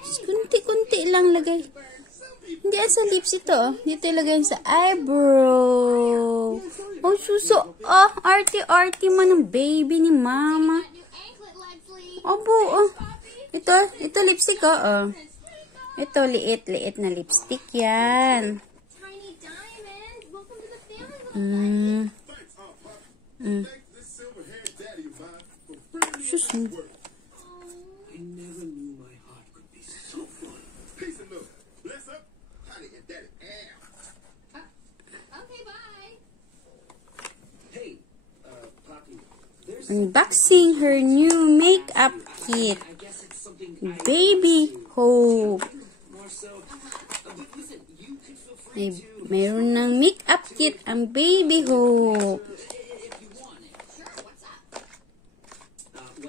Kunti-kunti lang lagay. Hindi sa lips ito. Dito ilagay sa eyebrow. Oh, suso. Oh, arty-arty man ng baby ni mama. Obo, oh. Ito lipstick, oh. Ito, liit na lipstick yan. Suso. Unboxing her new makeup kit. Baby Hope. Mayroon ng makeup kit ang Baby Hope.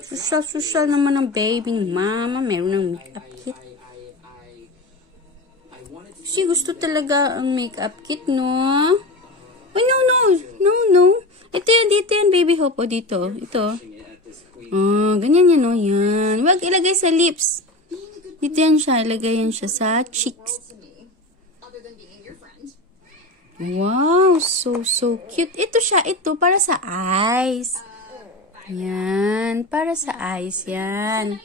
Susal naman ang baby ni mama. Mayroon ng makeup kit. Kasi gusto talaga ang makeup kit, no? Oh, no. Ito yan, dito yan, Baby Hope. O, dito. Ito. Oh, ganyan yan, o. Yan. Huwag ilagay sa lips. Dito yan siya. Ilagay yan siya sa cheeks. Wow, so cute. Ito siya. Ito, para sa eyes. Yan. Para sa eyes yan.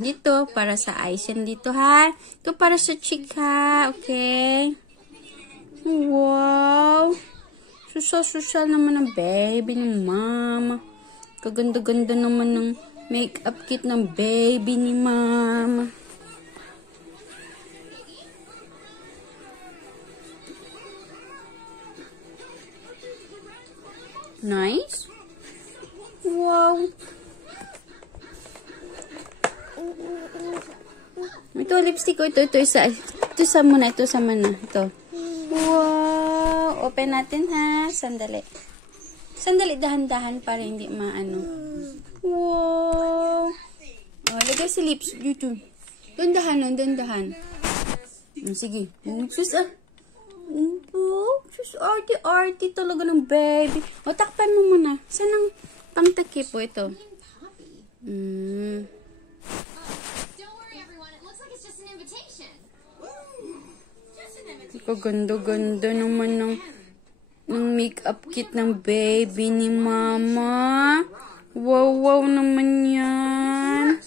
Dito, para sa eyes yan dito, ha? Ito, para sa cheek, ha? Okay? Wow. Susal naman ng baby ni mama. Kaganda-ganda naman ng makeup kit ng baby ni mama. Nice. Wow. Ito, lipstick ko. Ito isa muna. Ito. Wow. Open natin, ha. Sandali, dahan-dahan para hindi maano. Wow. Oh, lagay si lips. Dito. Dahan. Sige. Sus, sus, arty talaga ng baby. O, takpan mo muna. Saan ang pangtakip po ito? Kaganda-ganda naman ng makeup kit ng baby ni mama. Wow naman yan.